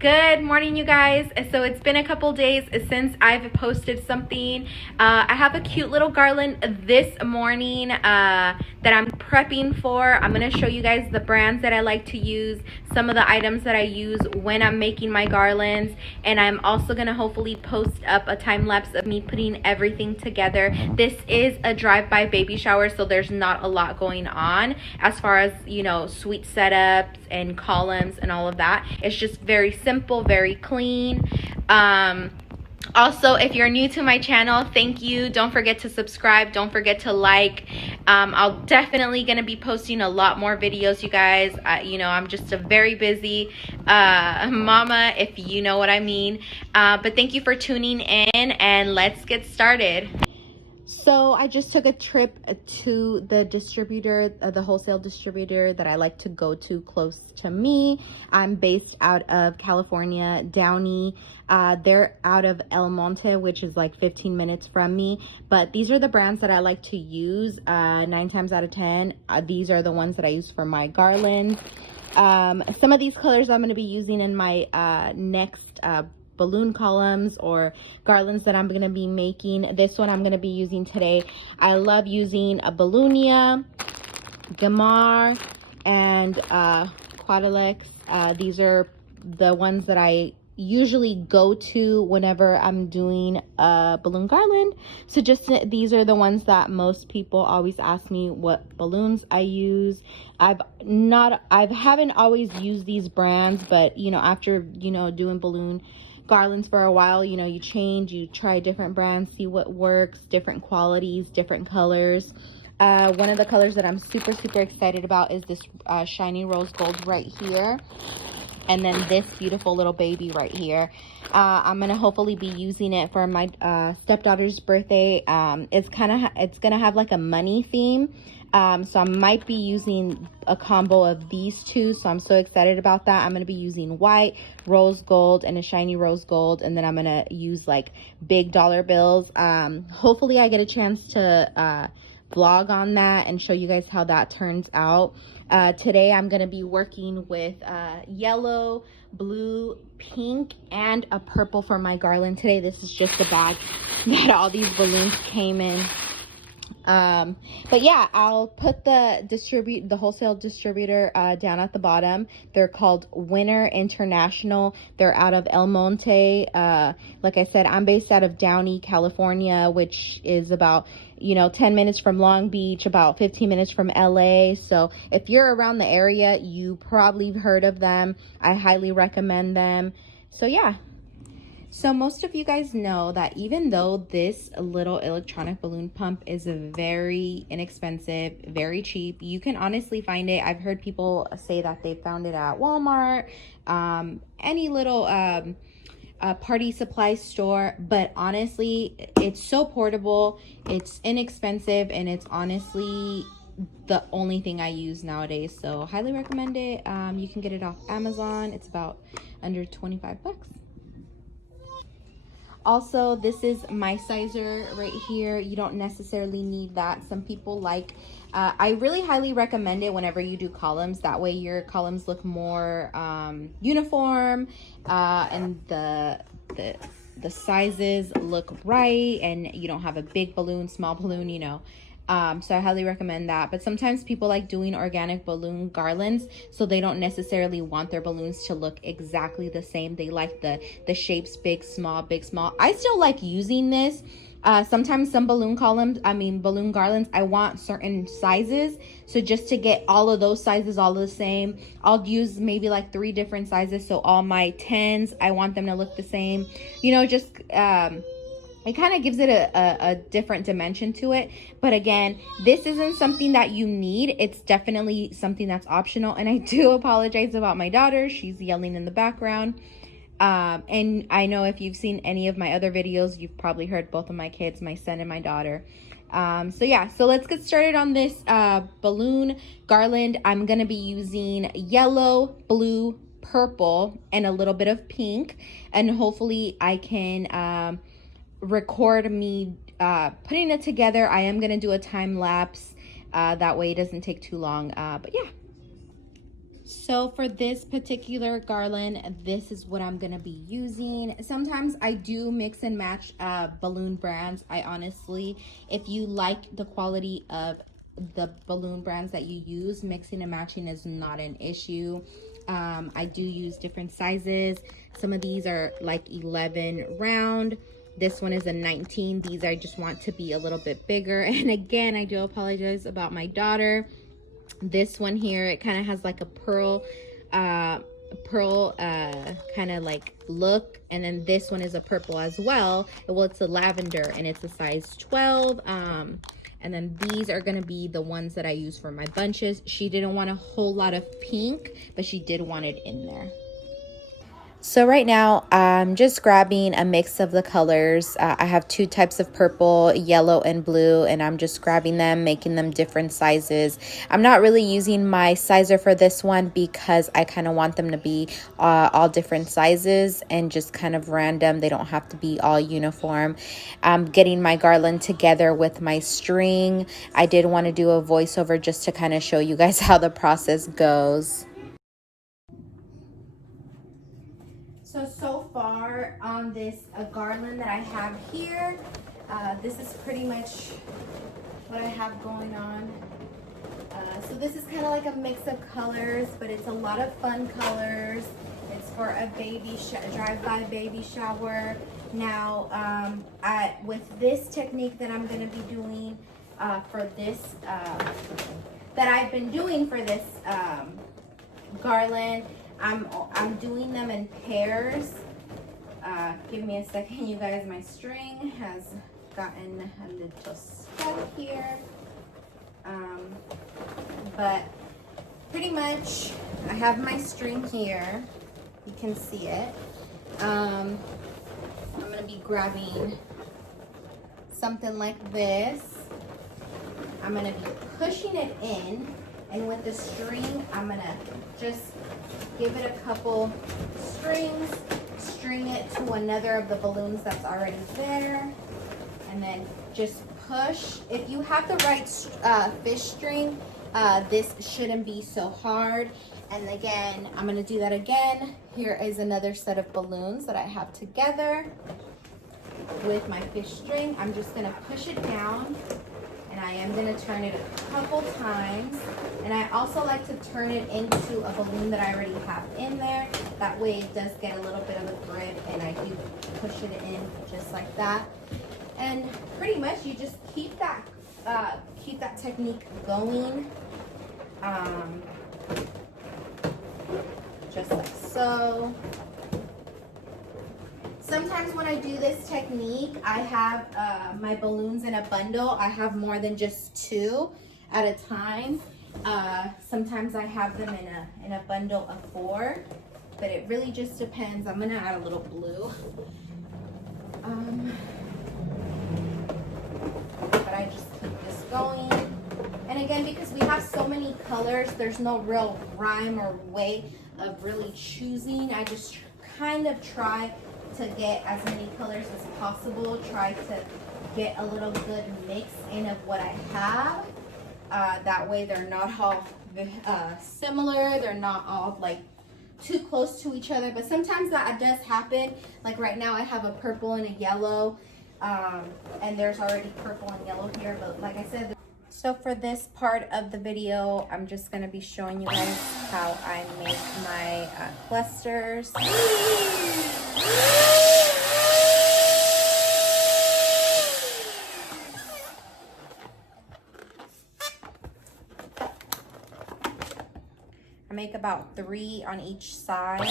Good morning, you guys. So it's been a couple days since I've posted something. I have a cute little garland this morning that I'm prepping for. I'm going to show you guys the brands that I like to use, some of the items that I use when I'm making my garlands, and I'm also going to hopefully post up a time lapse of me putting everything together. This is a drive-by baby shower, so there's not a lot going on as far as, you know, suite setups and columns and all of that. It's just very simple, very clean. Also, if you're new to my channel, thank you. Don't forget to subscribe. Don't forget to like. I'll definitely gonna be posting a lot more videos, you guys. You know, I'm just a very busy mama, if you know what I mean. But thank you for tuning in, and let's get started. So I just took a trip to the distributor, the wholesale distributor that I like to go to close to me. I'm based out of California, Downey. They're out of El Monte, which is like 15 minutes from me. But these are the brands that I like to use 9 times out of 10. These are the ones that I use for my garland. Some of these colors I'm going to be using in my next balloon columns or garlands that I'm going to be making. This one I'm going to be using today. I love using a balloonia, genmar, and quadalex. These are the ones that I usually go to whenever I'm doing a balloon garland. So just these are the ones that most people always ask me what balloons I use. I haven't always used these brands, but you know, after doing balloon garlands for a while, you know, you try different brands, see what works, different qualities, different colors. One of the colors that I'm super excited about is this shiny rose gold right here, and then this beautiful little baby right here. I'm gonna hopefully be using it for my stepdaughter's birthday. It's gonna have like a money theme. So I might be using a combo of these two, so I'm so excited about that. I'm going to be using white, rose gold, and a shiny rose gold, and then I'm going to use like big dollar bills. Hopefully I get a chance to vlog on that and show you guys how that turns out. Today I'm going to be working with yellow, blue, pink, and a purple for my garland today. This is just the bag that all these balloons came in. But yeah, I'll put the wholesale distributor down at the bottom. They're called Winner International. They're out of El Monte. Like I said, I'm based out of Downey, California, which is about 10 minutes from Long Beach, about 15 minutes from LA. So if you're around the area, you probably heard of them. I highly recommend them. So yeah. So most of you guys know that even though this little electronic balloon pump is very inexpensive, very cheap, you can honestly find it. I've heard people say that they found it at Walmart, any little party supply store, but honestly, it's so portable, it's inexpensive, and it's honestly the only thing I use nowadays. So highly recommend it. You can get it off Amazon. It's about under 25 bucks. Also, this is my sizer right here. You don't necessarily need that. Some people like, I really highly recommend it whenever you do columns. That way your columns look more uniform, and the sizes look right, and you don't have a big balloon, small balloon, so I highly recommend that. But sometimes people like doing organic balloon garlands, so they don't necessarily want their balloons to look exactly the same. They like the shapes big, small, big, small. I still like using this. Sometimes some balloon garlands, I want certain sizes. So just to get all of those sizes all the same, I'll use maybe like 3 different sizes. So all my 10s, I want them to look the same. It kind of gives it a different dimension to it. But again, this isn't something that you need. It's definitely something that's optional. And I do apologize about my daughter. She's yelling in the background. And I know if you've seen any of my other videos, you've probably heard both of my kids, my son and my daughter. So yeah, so let's get started on this balloon garland. I'm going to be using yellow, blue, purple, and a little bit of pink. And hopefully I can record me putting it together. I am going to do a time lapse. That way it doesn't take too long. But yeah. So for this particular garland, this is what I'm gonna be using. Sometimes I do mix and match balloon brands. I honestly, if you like the quality of the balloon brands that you use, mixing and matching is not an issue. I do use different sizes. Some of these are like 11 round. This one is a 19. These I just want to be a little bit bigger. And again, I do apologize about my daughter. This one here, it kind of has like a pearl kind of like look, and then this one is a purple as well. Well, it's a lavender and it's a size 12. And then these are gonna be the ones that I use for my bunches. She didn't want a whole lot of pink, but she did want it in there. So right now I'm just grabbing a mix of the colors. I have two types of purple, yellow and blue, and I'm just grabbing them, making them different sizes. I'm not really using my sizer for this one because I kind of want them to be all different sizes and just kind of random. They don't have to be all uniform. I'm getting my garland together with my string. I did want to do a voiceover just to kind of show you guys how the process goes. So far on this garland that I have here, this is pretty much what I have going on. So this is kind of like a mix of colors, but it's a lot of fun colors. It's for a baby drive-by baby shower. Now, with this technique that I'm going to be doing for this, that I've been doing for this garland, I'm doing them in pairs. Give me a second, you guys. My string has gotten a little stuck here. But pretty much I have my string here. You can see it. I'm gonna be grabbing something like this. I'm gonna be pushing it in, and with the string, I'm gonna just give it a couple strings, string it to another of the balloons that's already there, and then just push. If you have the right fish string, this shouldn't be so hard. And again, I'm gonna do that again. Here is another set of balloons that I have together with my fish string. I'm just gonna push it down, and I am gonna turn it a couple times. And I also like to turn it into a balloon that I already have in there. That way it does get a little bit of a grip, and I do push it in just like that. And pretty much you just keep that technique going, just like so. Sometimes when I do this technique, I have my balloons in a bundle. I have more than just two at a time. Sometimes I have them in a bundle of 4, but it really just depends. I'm gonna add a little blue. But I just keep this going. And again, because we have so many colors, there's no real rhyme or way of really choosing. I just kind of try to get as many colors as possible. Try to get a little good mix in of what I have. That way they're not all similar. They're not all like too close to each other. But sometimes that does happen. Like right now I have a purple and a yellow. And there's already purple and yellow here. But like I said, so for this part of the video, I'm just going to be showing you guys how I make my clusters. I make about 3 on each side.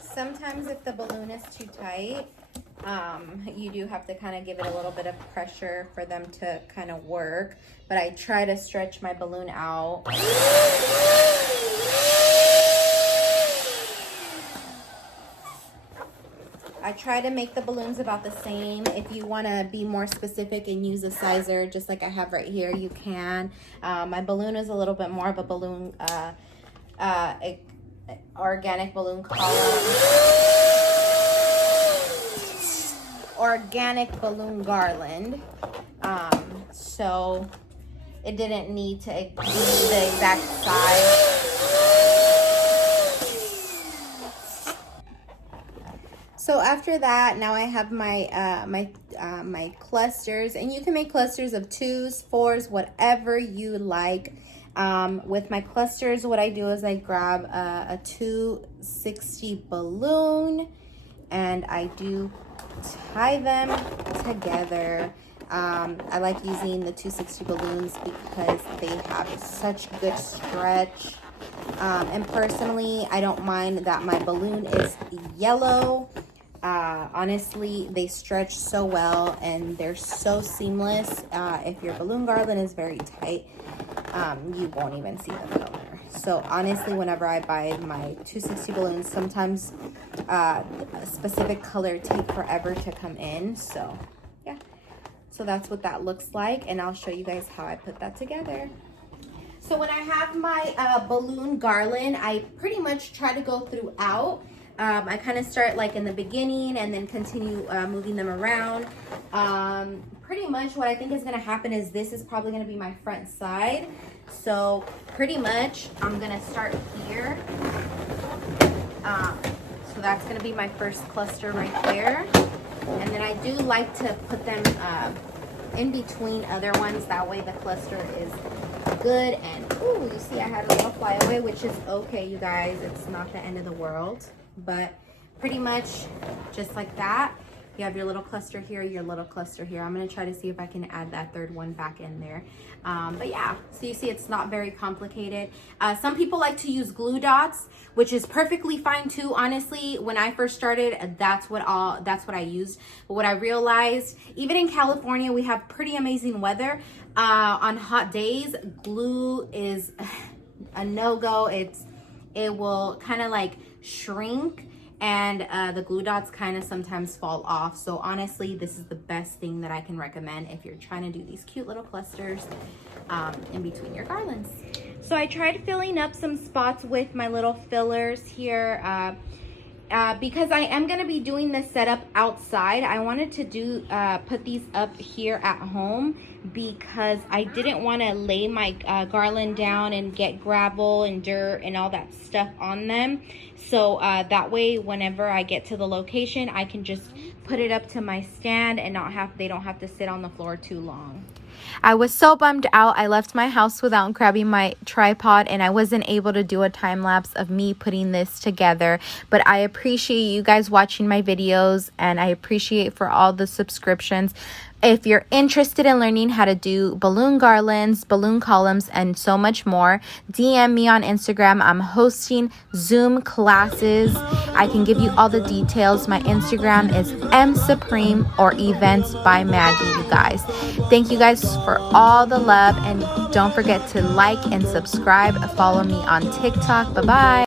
Sometimes if the balloon is too tight, you do have to kind of give it a little bit of pressure for them to kind of work. But I try to stretch my balloon out. I try to make the balloons about the same. If you want to be more specific and use a sizer, just like I have right here, you can. My balloon is a little bit more of a balloon, organic balloon column. Organic balloon garland. So it didn't need to be the exact size. So after that, now I have my my clusters, and you can make clusters of 2s, 4s, whatever you like. With my clusters, what I do is I grab a 260 balloon, and I do tie them together. I like using the 260 balloons because they have such good stretch. And personally, I don't mind that my balloon is yellow. Honestly, they stretch so well and they're so seamless. If your balloon garland is very tight, you won't even see the color. So honestly, whenever I buy my 260 balloons, sometimes a specific color take forever to come in. So yeah, so that's what that looks like, and I'll show you guys how I put that together. So when I have my balloon garland, I pretty much try to go throughout. I kind of start like in the beginning and then continue moving them around. Pretty much what I think is going to happen is this is probably going to be my front side. So pretty much I'm going to start here. So that's going to be my first cluster right there. And then I do like to put them in between other ones. That way the cluster is good. And ooh, you see I had a little flyaway, which is okay, you guys. It's not the end of the world. But pretty much just like that. You have your little cluster here, your little cluster here. I'm going to try to see if I can add that third one back in there. But yeah, so you see it's not very complicated. Some people like to use glue dots, which is perfectly fine too. Honestly, when I first started, that's what I used. But what I realized, even in California, we have pretty amazing weather. On hot days, glue is a no-go. It will kind of like shrink, and the glue dots kind of sometimes fall off. So honestly, this is the best thing that I can recommend if you're trying to do these cute little clusters in between your garlands. So I tried filling up some spots with my little fillers here because I am going to be doing this setup outside. I wanted to put these up here at home because I didn't want to lay my garland down and get gravel and dirt and all that stuff on them. So that way, whenever I get to the location, I can just put it up to my stand and they don't have to sit on the floor too long. I was so bummed out. I left my house without grabbing my tripod, and I wasn't able to do a time lapse of me putting this together. But I appreciate you guys watching my videos, and I appreciate for all the subscriptions. If you're interested in learning how to do balloon garlands, balloon columns, and so much more, DM me on Instagram. I'm hosting Zoom classes. I can give you all the details. My Instagram is msupreme or events by Maggie, you guys. Thank you guys for all the love, and don't forget to like and subscribe. Follow me on TikTok. Bye-bye.